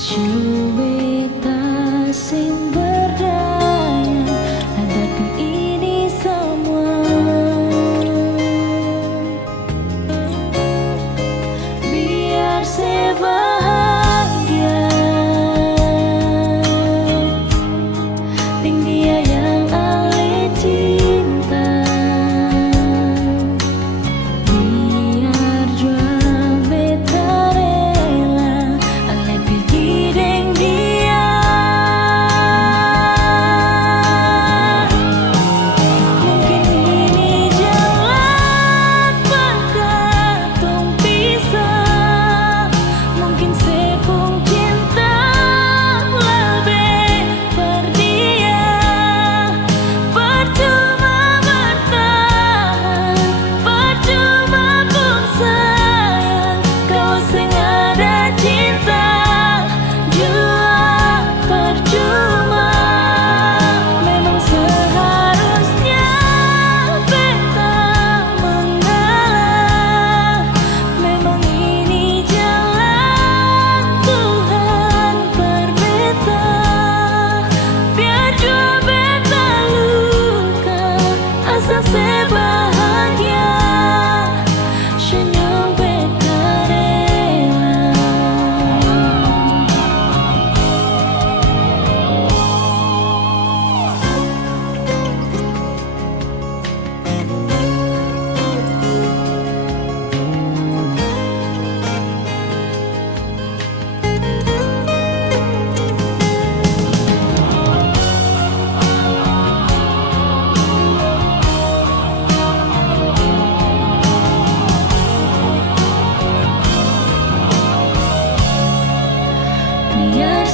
Cuita sing berdaya hadapi ini semua. Biar sebahagia dengan dia yang ale cinta. Biar jua beta rela ale pergi dengan dia. Mungkin ini jalan berkatong pisah. Mungkin sepung cinta lebih berdia. Percuma bertahan, percuma pun sayang. Kau sing ada cinta jua percuma. Memang seharusnya beta mengalah. Memang ini jalan Tuhan berbeta. Biar jua beta luka, asal sebahagia. Senyum beta rela. Biar